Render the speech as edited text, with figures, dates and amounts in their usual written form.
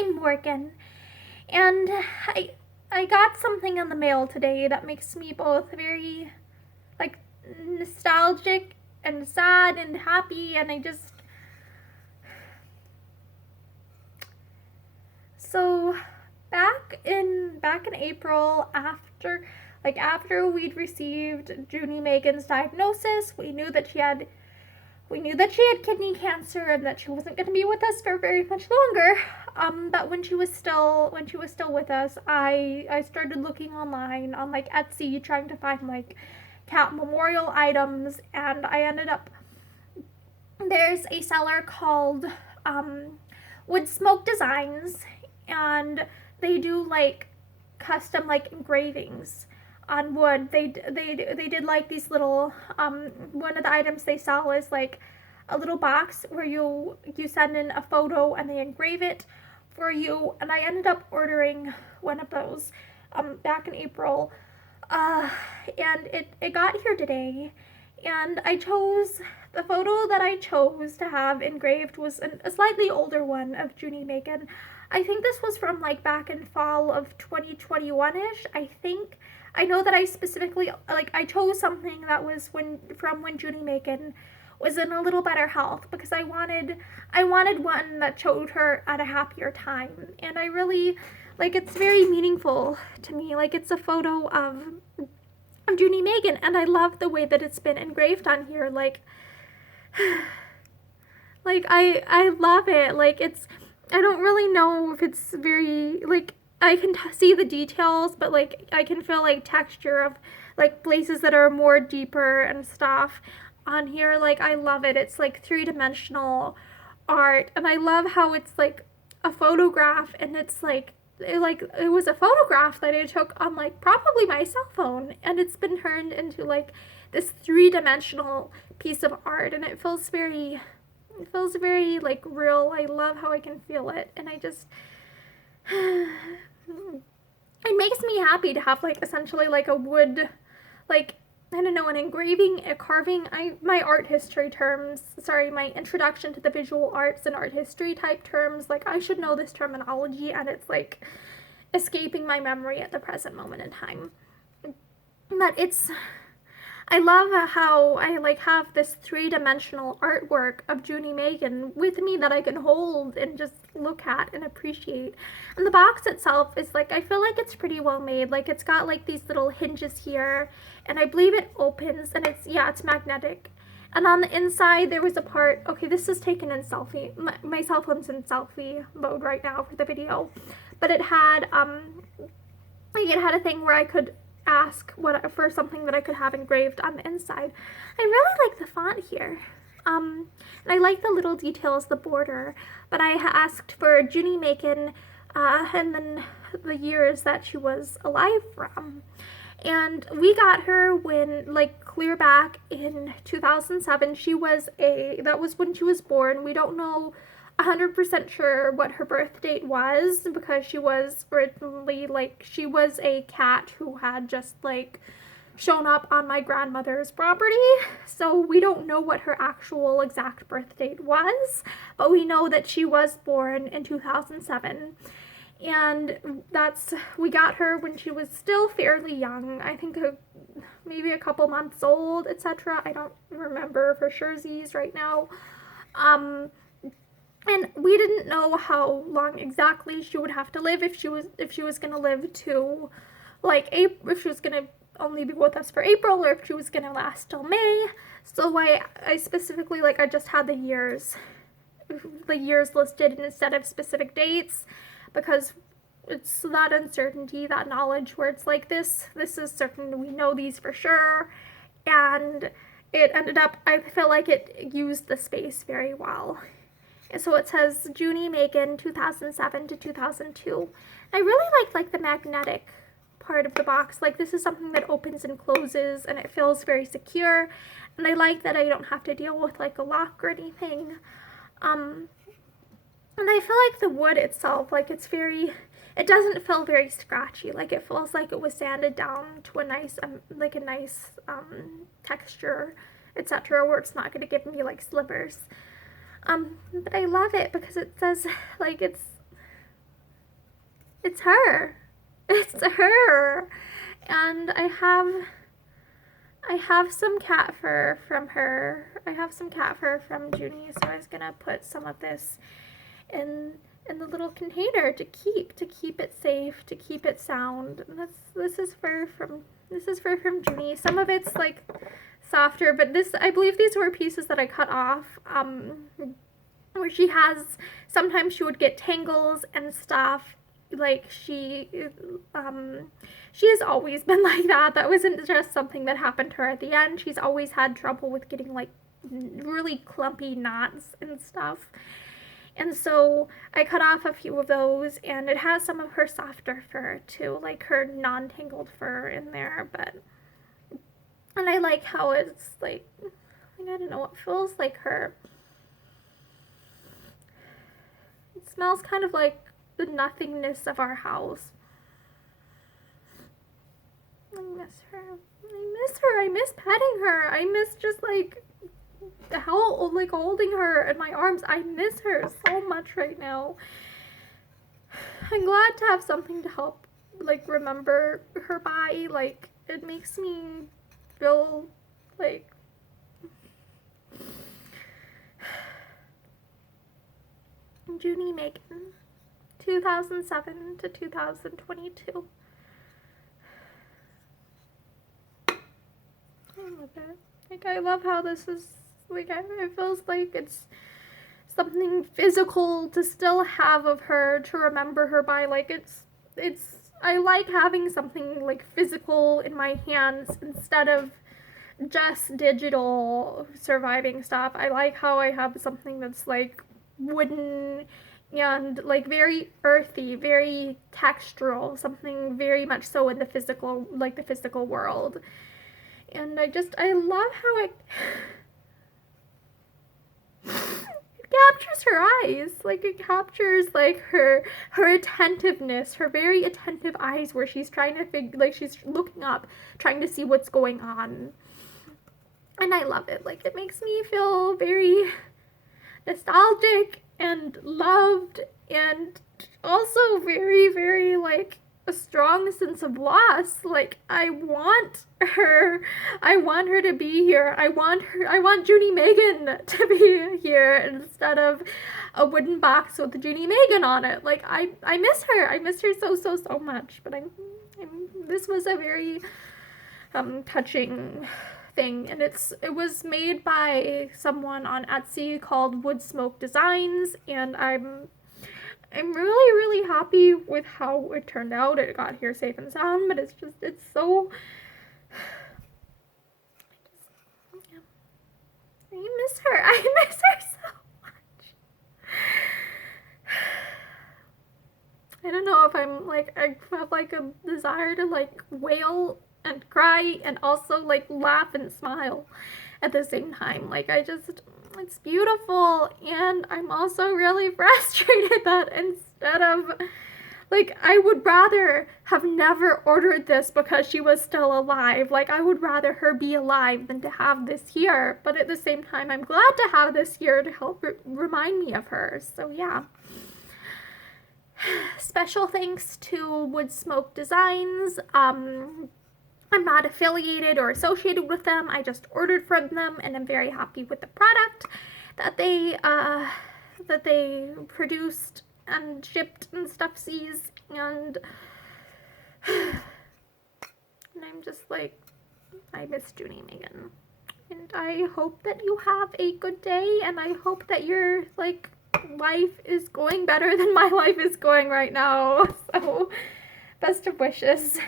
I'm Morgan, and I got something in the mail today that makes me both very, like, nostalgic and sad and happy, and so back in April, after we'd received Junie Megan's diagnosis, we knew that she had kidney cancer and that she wasn't going to be with us for very much longer. But when she was still with us, I started looking online on like Etsy, trying to find like cat memorial items, and I ended up there's a seller called Wood Smoke Designs, and they do like custom like engravings on wood. They did like these little one of the items they sell is like a little box where you send in a photo and they engrave it for you, and I ended up ordering one of those back in April, and it got here today, and the photo that I chose to have engraved was a slightly older one of Junie Megan. I think this was from like back in fall of 2021-ish, I think. I know that I specifically, like, I chose something that was from when Junie Megan was in a little better health, because I wanted one that showed her at a happier time, and I really, like, it's very meaningful to me. Like, it's a photo of Junie Megan, and I love the way that it's been engraved on here. Like, I love it. Like, I don't really know if it's very, like, I can see the details, but like I can feel like texture of like places that are more deeper and stuff on here. Like, I love it. It's like three-dimensional art, and I love how it's like a photograph, and it's like it was a photograph that I took on like probably my cell phone, and it's been turned into like this three-dimensional piece of art, and it feels very like real. I love how I can feel it, and I just it makes me happy to have like essentially like a wood, like, I don't know, an engraving, a carving. My art history terms, sorry, my introduction to the visual arts and art history type terms, like, I should know this terminology, and it's like escaping my memory at the present moment in time. But I love how I like have this three-dimensional artwork of Junie Megan with me that I can hold and just look at and appreciate. And the box itself is like, I feel like it's pretty well made. Like, it's got like these little hinges here, and I believe it opens, and it's magnetic. And on the inside there was a part, okay, this is taken in selfie. My cell phone's in selfie mode right now for the video. But it had a thing where I could ask for something that I could have engraved on the inside. I really like the font here. And I like the little details, the border, but I asked for Junie Megan, and then the years that she was alive from. And we got her when, like, clear back in 2007. That was when she was born. We don't know 100% sure what her birth date was, because she was originally, like, she was a cat who had just, like, shown up on my grandmother's property, so we don't know what her actual exact birth date was, but we know that she was born in 2007, and we got her when she was still fairly young, I think maybe a couple months old, etc. I don't remember for surezies right now. And we didn't know how long exactly she would have to live, if she was going to live to, like, April, if she was going to only be with us for April, or if she was going to last till May. So I specifically, like, I just had the years listed instead of specific dates, because it's that uncertainty, that knowledge where it's like, this is certain, we know these for sure, and it ended up, I feel like it used the space very well. So it says Junie Megan 2007 to 2002. I really like the magnetic part of the box. Like, this is something that opens and closes, and it feels very secure, and I like that I don't have to deal with like a lock or anything. And I feel like the wood itself, like, it doesn't feel very scratchy. Like, it feels like it was sanded down to a nice texture, etc., where it's not going to give me like slivers. But I love it because it says, like, it's It's her. It's her. And I have some cat fur from her. I have some cat fur from Junie, so I was gonna put some of this in the little container to keep it safe, to keep it sound. And this is fur from Junie. Some of it's like softer, but I believe these were pieces that I cut off. Where she has, sometimes she would get tangles and stuff. Like she has always been like that. That wasn't just something that happened to her at the end. She's always had trouble with getting like really clumpy knots and stuff. And so I cut off a few of those, and it has some of her softer fur too, like her non-tangled fur in there. And I like how it's like I don't know, it feels like her. It smells kind of like the nothingness of our house. I miss her. I miss petting her. I miss just like holding her in my arms. I miss her so much right now. I'm glad to have something to help like remember her by. Like it makes me feel like Junie Megan, 2007 to 2022. I love it. Like I love how this is like it feels like it's something physical to still have of her, to remember her by. Like it's I like having something like physical in my hands instead of just digital surviving stuff. I like how I have something that's like wooden and like very earthy, very textural, something very much so in the physical, like the physical world. And I love how it captures her eyes. Like it captures like her attentiveness, her very attentive eyes where she's trying to like she's looking up, trying to see what's going on. And I love it. Like it makes me feel very nostalgic and loved, and also very, very like a strong sense of loss. Like I want her to be here. I want Junie Megan to be here instead of a wooden box with Junie Megan on it. Like I miss her. I miss her so much. But this was a very touching thing, and it was made by someone on Etsy called Wood Smoke Designs, and I'm really happy with how it turned out. It got here safe and sound, but it's so I miss her. I miss her so much. I don't know if I have like a desire to like wail and cry and also like laugh and smile at the same time. Like it's beautiful, and I'm also really frustrated that instead of like I would rather have never ordered this because she was still alive. Like I would rather her be alive than to have this here, but at the same time I'm glad to have this here to help remind me of her. So yeah. Special thanks to Wood Smoke Designs. I'm not affiliated or associated with them. I just ordered from them, and I'm very happy with the product that they produced and shipped and stuffsies, and I'm just like, I miss Junie Megan. And I hope that you have a good day, and I hope that your like life is going better than my life is going right now. So best of wishes.